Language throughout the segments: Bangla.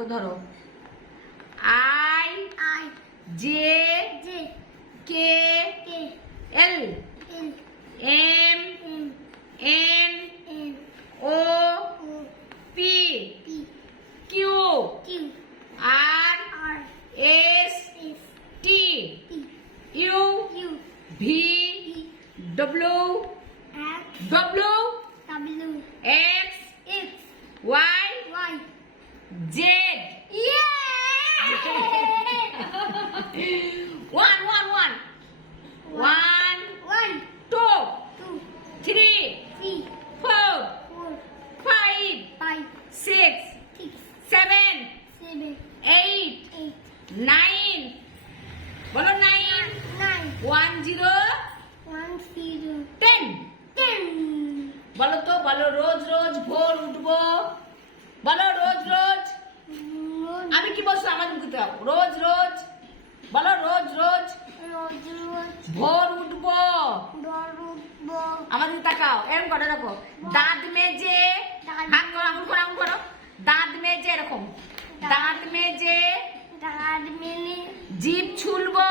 করে ধরো। I I J J K K L L M M N N O O P P Q Q R R S S T T U U V V W X W W X X Y Y Z Yeah! One one one one One, two 2, three 3, four 4, five 5, six 6, seven 7, eight 8, nine বলো নাইন 9, ওয়ান জিরো 1, 0, 10 10. বলো তো, বলো রোজ রোজ ভোর উঠবো, বলো রোজ রোজ। আমি কি বলছো আমার মুখে দাও, রোজ রোজ বলো, রোজ রোজ রোজ রোজ ভোর উঠবো। দৌড়বো আমার দিকে তাকাও, এরকম করো, দেখো দাঁত মেজে, হাত করো, আঙুল করো, আঙুল করো, দাঁত মেজে এরকম, দাঁত মেজে দাঁড় মেলে জিভ ছুলবো,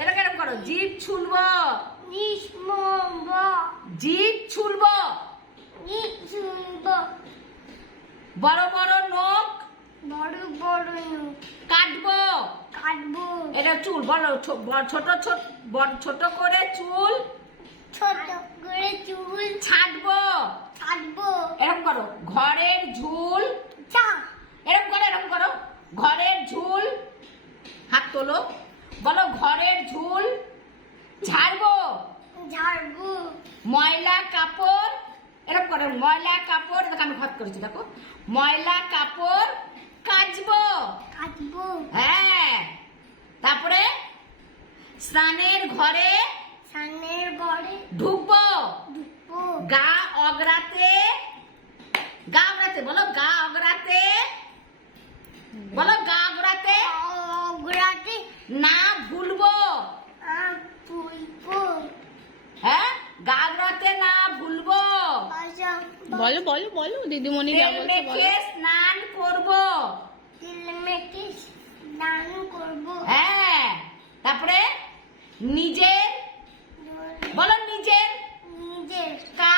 এরকম এরকম করো, জিভ ছুলবো, নিষ্মব জিভ ছুলবো, নিশুনব বড় বড় নখ বড় বড় নখ কাটবো। কাটবো এটা চুল বলো, ছোট ছোট ছোট করে চুল ছোট করে চুল ছাড়বো। ছাড়বো এরকম করো, ঘরের ঝুল, চা এরকম করো, এরকম করো, ঘরের ঝুল, হাত তোলো, বলো ঘরের ঝুল ঝাড়বো। ঝাড়বো ময়লা কাপড়, এরকম করো, ময়লা কাপড়, দেখো আমি ঘর করেছি, দেখো ময়লা কাপড় কাচবো। কাটবো হ্যাঁ, তারপরে স্নানের ঘরে সামনের বড়ে ঢুকবো। ঢুকবো গা অগরাতে, গা অগরাতে বলো, গা অগরাতে বলো, গা অগরাতে অগ্রাতে না ভুলবো। পুইবো হ্যাঁ, গা অগরাতে না ভুলবো। বলো বলো বলো দিদিমণি যা তেল বলছে মেখে বলো। স্নান করবো। তেল মেখে স্নান করবো হ্যাঁ, তারপরে নিজের বলো, নিজের নিজের কাজ